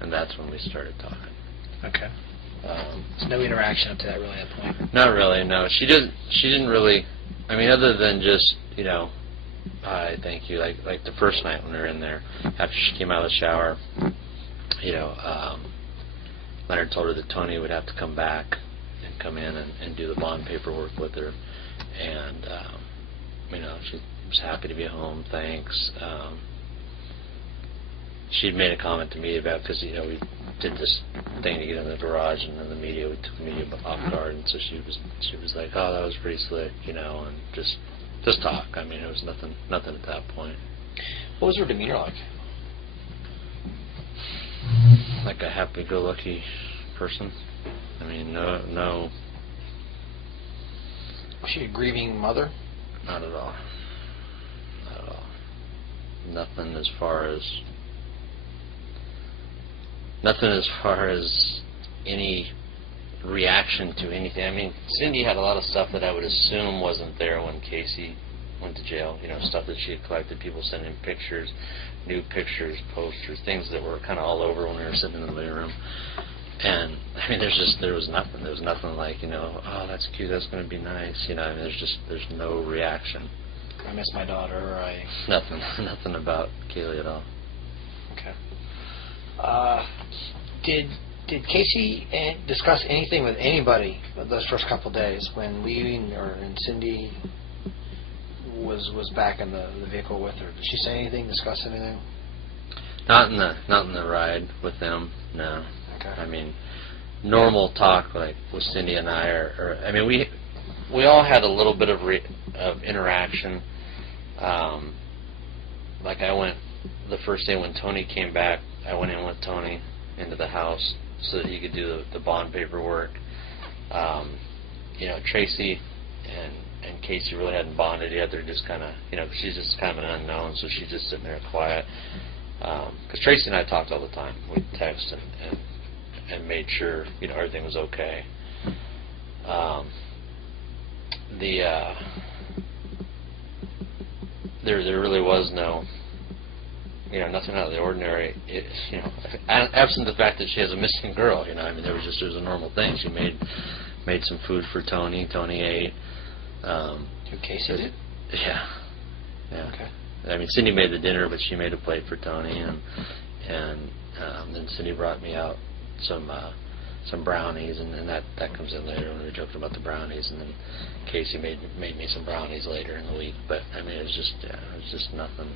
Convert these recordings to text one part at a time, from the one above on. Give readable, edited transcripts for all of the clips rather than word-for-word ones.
and that's when we started talking. Okay. So no interaction up to that point. Not really. No, she didn't really. I mean, other than just hi, thank you. Like the first night when we were in there, after she came out of the shower, Leonard told her that Tony would have to come back and come in and do the bond paperwork with her, and she was happy to be home. Thanks. She'd made a comment to me about, because we did this thing to get in the garage, and then we took the media off guard, and so she was like, oh, that was pretty slick, and just talk. I mean, it was nothing at that point. What was her demeanor like? Like a happy-go-lucky person. I mean, no. Was she a grieving mother? Not at all. Not at all. Nothing as far as any reaction to anything. I mean, Cindy had a lot of stuff that I would assume wasn't there when Casey went to jail. Stuff that she had collected, people sending pictures, new pictures, posters, things that were kind of all over when we were sitting in the living room. And I mean, there was nothing. There was nothing like, oh, that's cute, that's going to be nice. I mean, there's no reaction. I miss my daughter. Nothing about Kaylee at all. Okay. Did Casey discuss anything with anybody those first couple of days when Lee and Cindy was back in the vehicle with her? Did she say anything? Discuss anything? Not in the ride with them. No. Okay. I mean, normal talk like with Cindy and I I mean, we all had a little bit of interaction. Like I went the first day when Tony came back. I went in with Tony into the house so that he could do the bond paperwork. Tracy and Casey really hadn't bonded yet. They're just kind of, she's just kind of an unknown, so she's just sitting there quiet. Because Tracy and I talked all the time. We'd text and made sure, everything was okay. There really was no, nothing out of the ordinary. Absent the fact that she has a missing girl, I mean, there was a normal thing. She made some food for Tony. Tony ate. Who, Casey did? Yeah. Okay. I mean, Cindy made the dinner, but she made a plate for Tony, and then Cindy brought me out some brownies, and then that comes in later when we were joking about the brownies, and then Casey made me some brownies later in the week. But I mean, it was just nothing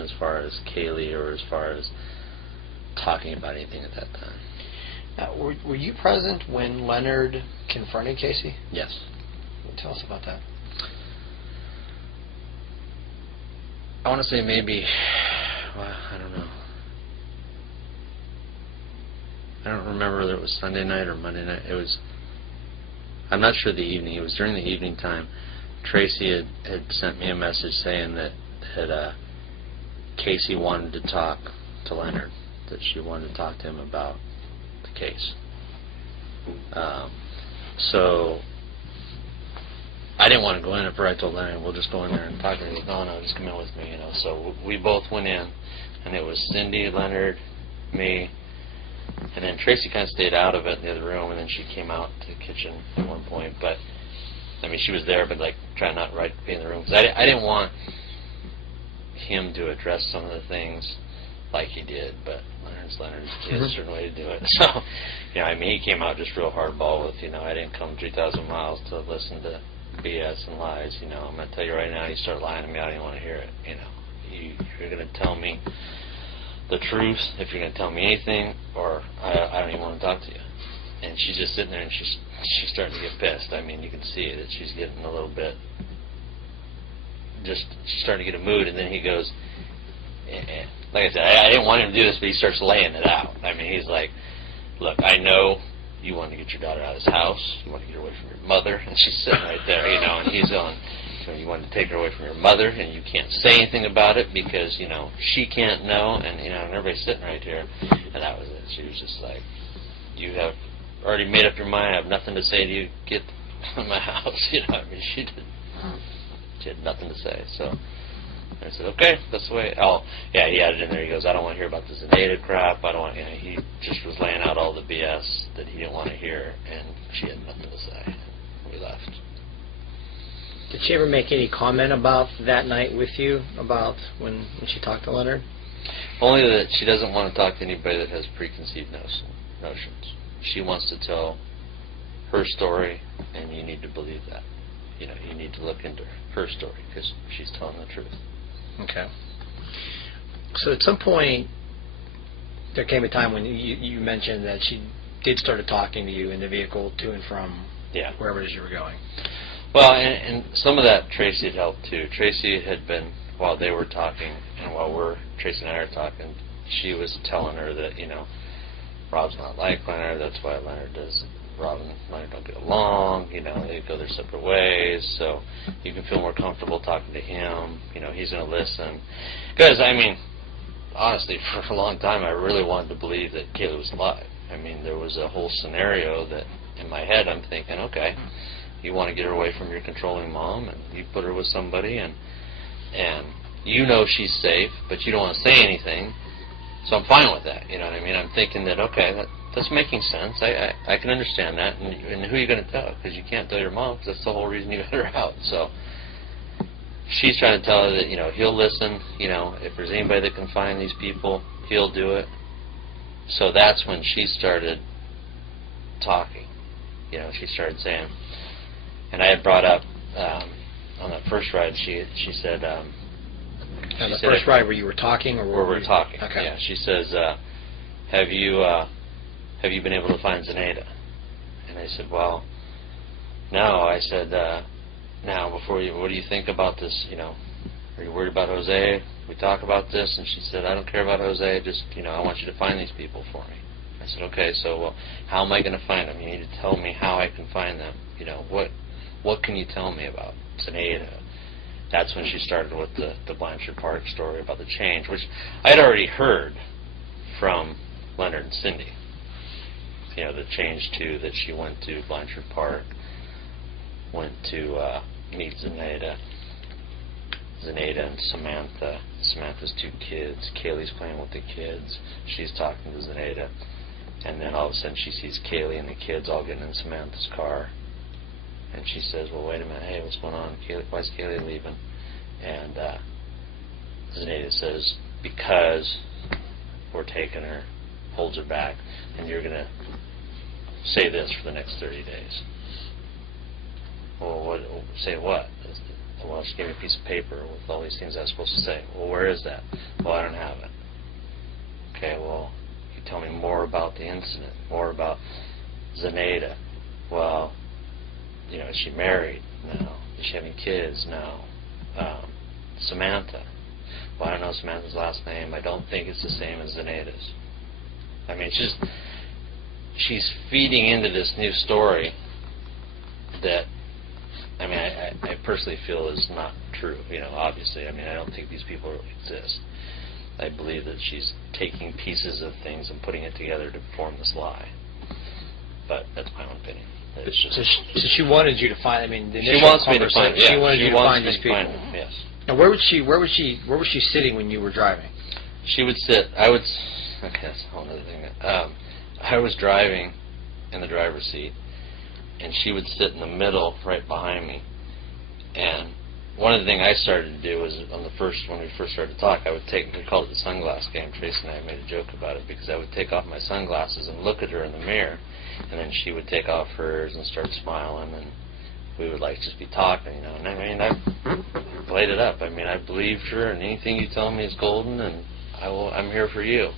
as far as Kaylee or as far as talking about anything at that time. Now, were you present when Leonard confronted Casey? Yes. Tell us about that. I want to say maybe, well, I don't know. I don't remember whether it was Sunday night or Monday night. I'm not sure the evening. It was during the evening time. Tracy had sent me a message saying that Casey wanted to talk to Leonard, that she wanted to talk to him about the case. So I didn't want to go in before I told Leonard, we'll just go in there and talk to him. He goes, no, just come in with me, So we both went in, and it was Cindy, Leonard, me, and then Tracy kind of stayed out of it in the other room, and then she came out to the kitchen at one point. But, I mean, she was there, but, trying not to be in the room. Because I didn't want him to address some of the things like he did, but Leonard, he has a certain way to do it. So, I mean, he came out just real hardball with, I didn't come 3,000 miles to listen to BS and lies, I'm going to tell you right now, you start lying to me, I don't even want to hear it, You're going to tell me the truth if you're going to tell me anything, or I don't even want to talk to you. And she's just sitting there, and she's starting to get pissed. I mean, you can see that she's getting a little bit, she's starting to get a mood, and then he goes, like I said, I didn't want him to do this, but he starts laying it out. I mean, he's like, look, I know you want to get your daughter out of this house. You want to get her away from your mother. And she's sitting right there, and he's going, you want to take her away from your mother, and you can't say anything about it because, she can't know. And, and everybody's sitting right here. And that was it. She was just like, you have already made up your mind. I have nothing to say to you. Get out of my house. I mean, she had nothing to say. So I said, okay, that's the way. Oh, yeah, he added in there. He goes, I don't want to hear about this Zeta crap. I don't want. He just was laying out all the BS that he didn't want to hear, and she had nothing to say. We left. Did she ever make any comment about that night with you, about when she talked to Leonard? Only that she doesn't want to talk to anybody that has preconceived notions. She wants to tell her story, and you need to believe that. You need to look into her story because she's telling the truth. Okay. So at some point, there came a time when you mentioned that she did start talking to you in the vehicle to and from wherever it is you were going. Well, and some of that Tracy had helped too. Tracy had been, while they were talking, and while Tracy and I are talking, she was telling her that, Rob's not like Leonard, that's why Leonard does. Rob and Leonard don't get along, they go their separate ways, so you can feel more comfortable talking to him, he's going to listen. Because, honestly, for a long time, I really wanted to believe that Kaylee was alive. There was a whole scenario that, in my head, I'm thinking, okay, you want to get her away from your controlling mom, and you put her with somebody, and she's safe, but you don't want to say anything, so I'm fine with that, I'm thinking that, okay, that's making sense. I can understand that. And who are you going to tell? Because you can't tell your mom, because that's the whole reason you got her out. So she's trying to tell her that, he'll listen. If there's anybody that can find these people, he'll do it. So that's when she started talking. She started saying, and I had brought up on that first ride, she said... on the first ride where you were talking? Or where we were talking, okay. Yeah. She says, have you been able to find Zenaida? And I said, well, no. I said, now, what do you think about this, are you worried about Jose? We talk about this? And she said, I don't care about Jose, just, I want you to find these people for me. I said, okay, so, well, how am I going to find them? You need to tell me how I can find them. What can you tell me about Zenaida? That's when she started with the Blanchard Park story about the change, which I had already heard from Leonard and Cindy. The change to that she went to Blanchard Park, went to meet Zenaida and Samantha. Samantha's 2 kids. Kaylee's playing with the kids. She's talking to Zenaida. And then all of a sudden she sees Kaylee and the kids all getting in Samantha's car. And she says, well, wait a minute. Hey, what's going on? Why is Kaylee leaving? And Zenaida says, because we're taking her, holds her back, and you're going to say this for the next 30 days. Well, say what? Well, she gave me a piece of paper with all these things I was supposed to say. Well, where is that? Well, I don't have it. Okay, well, you tell me more about the incident, more about Zenaida. Well, is she married? No. Does she have any kids? No. Samantha. Well, I don't know Samantha's last name. I don't think it's the same as Zenaida's. She's feeding into this new story that, I personally feel is not true. Obviously, I don't think these people really exist. I believe that she's taking pieces of things and putting it together to form this lie. But that's my own opinion. So she wanted you to find. The initial she wants me to find. She wanted you to find these people. Find them, yes. Now, where was she sitting when you were driving? She would sit. Okay, that's a whole other thing. I was driving in the driver's seat, and she would sit in the middle, right behind me. And one of the things I started to do was when we first started to talk, we called it the sunglass game. Tracy and I made a joke about it because I would take off my sunglasses and look at her in the mirror, and then she would take off hers and start smiling, and we would just be talking, And I played it up. I believed her, and anything you tell me is golden, and I'm here for you.